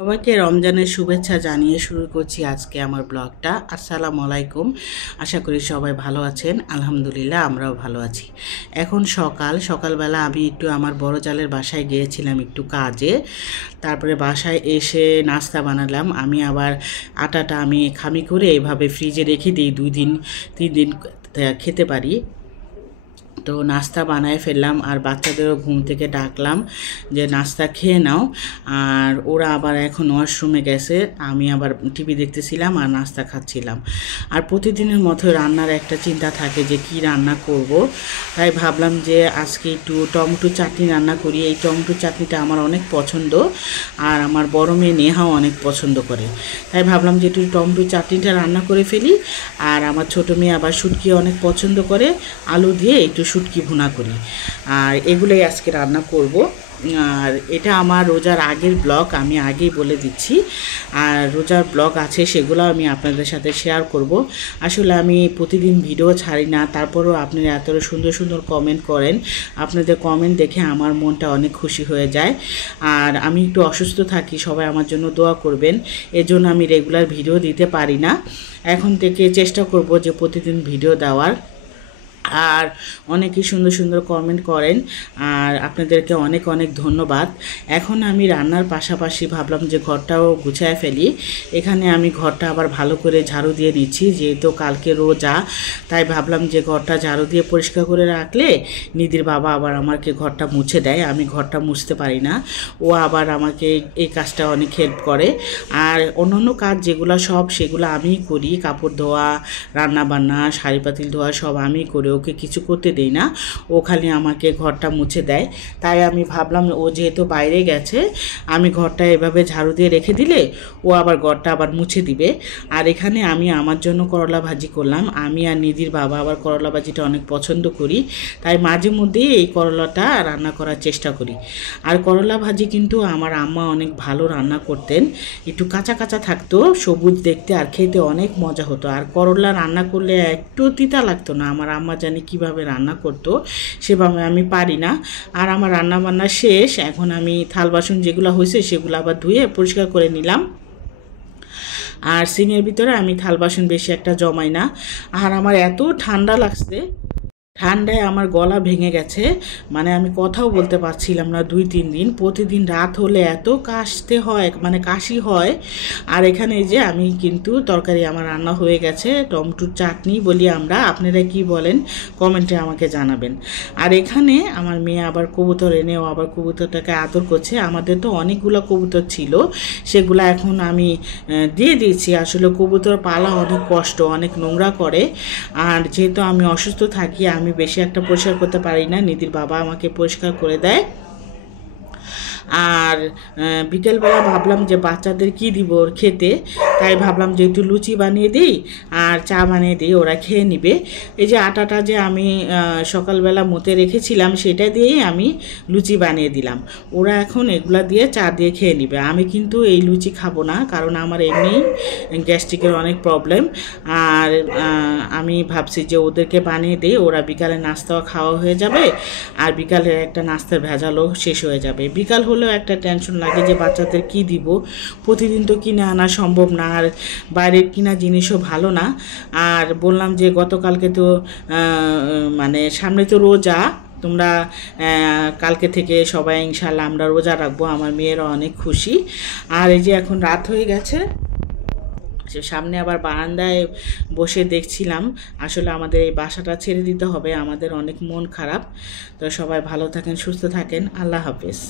সবাইকে রমজানের শুভেচ্ছা জানিয়ে শুরু করছি আজকে আমার ব্লগটা। আসসালামু আলাইকুম। আশা করি সবাই ভালো আছেন। আলহামদুলিল্লাহ আমরাও ভালো আছি। এখন সকালবেলা আমি একটু আমার বড় জালের বাসায় গিয়েছিলাম একটু কাজে। তারপরে বাসায় এসে নাস্তা বানালাম। আমি আবার আটাটা আমি খামি করে এভাবে ফ্রিজে রেখে দিই 2 দিন 3 দিন খেতে পারি। তো নাস্তা বানায় ফেললাম আর বাচ্চাদেরও ঘুম থেকে ডাকলাম যে নাস্তা খেয়ে নাও। আর ওরা আবার এখন ওয়াশরুমে গেছে, আমি আবার টিভি দেখতেছিলাম আর নাস্তা খাচ্ছিলাম। আর প্রতিদিনের মতো রান্নার একটা চিন্তা থাকে যে কি রান্না করব। তাই ভাবলাম যে আজকে একটু টমেটো চাটনি রান্না করি। এই টমেটো চাটনিটা আমার অনেক পছন্দ আর আমার বড় মেয়ে নেহাও অনেক পছন্দ করে। তাই ভাবলাম যে একটু টমেটো চাটনিটা রান্না করে ফেলি। আর আমার ছোটো মেয়ে আবার শুটকি অনেক পছন্দ করে, আলু দিয়ে একটু শুটকি ভুনা করি। আর এগুলোই আজকে রান্না করব। আর এটা আমার রোজার আগের ব্লগ, আমি আগেই বলে দিচ্ছি। আর রোজার ব্লগ আছে, সেগুলো আমি আপনাদের সাথে শেয়ার করব। আসলে আমি প্রতিদিন ভিডিও ছাড়ি না, তারপরেও আপনারা এত সুন্দর সুন্দর কমেন্ট করেন। আপনাদের কমেন্ট দেখে আমার মনটা অনেক খুশি হয়ে যায়। আর আমি একটু অসুস্থ থাকি, সবাই আমার জন্য দোয়া করবেন। এজন্য আমি রেগুলার ভিডিও দিতে পারি না। এখন থেকে চেষ্টা করব যে প্রতিদিন ভিডিও দেওয়ার। আর অনেকেই সুন্দর সুন্দর কমেন্ট করেন, আর আপনাদেরকে অনেক অনেক ধন্যবাদ। এখন আমি রান্নার পাশাপাশি ভাবলাম যে ঘরটাও গুছায় ফেলি। এখানে আমি ঘরটা আবার ভালো করে ঝাড়ু দিয়ে নিচ্ছি, যেহেতু কালকে রোজা। তাই ভাবলাম যে ঘরটা ঝাড়ু দিয়ে পরিষ্কার করে রাখলে নিধির বাবা আবার আমাকে ঘরটা মুছে দেয়, আমি ঘরটা মুছতে পারি না। ও আবার আমাকে এই কাজটা অনেক হেল্প করে। আর অন্যান্য কাজ যেগুলো সব সেগুলো আমিই করি, কাপড় ধোয়া, রান্না বান্না, শাড়ি পাতিল ধোয়া সব আমিই করি। ওকে কিছু করতে দেই না, ও খালি আমাকে ঘরটা মুছে দেয়। তাই আমি ভাবলাম ও যেহেতু বাইরে গেছে, আমি ঘরটা এভাবে ঝাড়ু দিয়ে রেখে দিলে ও আবার ঘরটা আবার মুছে দিবে। আর এখানে আমি আমার জন্য করলা ভাজি করলাম। আমি আর নিধির বাবা আবার করলা ভাজিটা অনেক পছন্দ করি, তাই মাঝে মধ্যেই এই করলাটা রান্না করার চেষ্টা করি। আর করলা ভাজি কিন্তু আমার আম্মা অনেক ভালো রান্না করতেন, একটু কাঁচা কাঁচা থাকতো, সবুজ দেখতে, আর খেতে অনেক মজা হতো। আর করলা রান্না করলে একটু তিতা লাগতো না। আমার আম্মা জানি কিভাবে রান্না করতো, সেভাবে আমি পারি না। আর আমার রান্না বান্না শেষ, এখন আমি থাল বাসন যেগুলো হয়েছে সেগুলো আবার ধুয়ে পরিষ্কার করে নিলাম। আর সিংয়ের ভিতরে আমি থাল বাসন বেশি একটা জমাই না। আর আমার এত ঠান্ডা লাগছে, ঠান্ডায় আমার গলা ভেঙে গেছে, মানে আমি কথাও বলতে পারছিলাম না 2-3 দিন। প্রতিদিন রাত হলে এত কাশতে হয়, মানে কাশি হয়। আর এখানে এই যে আমি কিন্তু তরকারি আমার রান্না হয়ে গেছে, টমেটোর চাটনি বলি আমরা, আপনারা কি বলেন কমেন্টে আমাকে জানাবেন। আর এখানে আমার মেয়ে আবার কবুতর এনেও আবার কবুতরটাকে আদর করছে। আমাদের তো অনেকগুলো কবুতর ছিল, সেগুলো এখন আমি দিয়ে দিয়েছি। আসলে কবুতর পালা অনেক কষ্ট, অনেক নোংরা করে। আর যেহেতু আমি অসুস্থ থাকি, আমি বেশি একটা পরিষ্কার করতে পারি না, নিধির বাবা আমাকে পরিষ্কার করে দেয়। আর বিকেলবেলা ভাবলাম যে বাচ্চাদের কি দিব ওর খেতে, তাই ভাবলাম যে একটু লুচি বানিয়ে দিই আর চা বানিয়ে দিই, ওরা খেয়ে নিবে। এই যে আটাটা যে আমি সকালবেলা মতে রেখেছিলাম, সেটা দিয়েই আমি লুচি বানিয়ে দিলাম। ওরা এখন এগুলা দিয়ে চা দিয়ে খেয়ে নিবে। আমি কিন্তু এই লুচি খাবো না, কারণ আমার এমনি গ্যাস্ট্রিকের অনেক প্রবলেম। আর আমি ভাবছি যে ওদেরকে বানিয়ে দিই, ওরা বিকালে নাস্তাও খাওয়া হয়ে যাবে, আর বিকালে একটা নাস্তার ভেজালও শেষ হয়ে যাবে। বিকাল হলেও একটা টেনশন লাগে যে বাচ্চাদের কি দিব, প্রতিদিন তো কিনে আনা সম্ভব না, আর বাইরের কিনা জিনিসও ভালো না। আর বললাম যে গতকালকে তো মানে সামনে তো রোজা, তোমরা কালকে থেকে সবাই ইনশাল্লাহ আমরা রোজা রাখবো। আমার মেয়েরা অনেক খুশি। আর এই যে এখন রাত হয়ে গেছে, সামনে আবার বারান্দায় বসে দেখছিলাম। আসলে আমাদের এই বাসাটা ছেড়ে দিতে হবে, আমাদের অনেক মন খারাপ। তো সবাই ভালো থাকেন, সুস্থ থাকেন, আল্লাহ হাফেজ।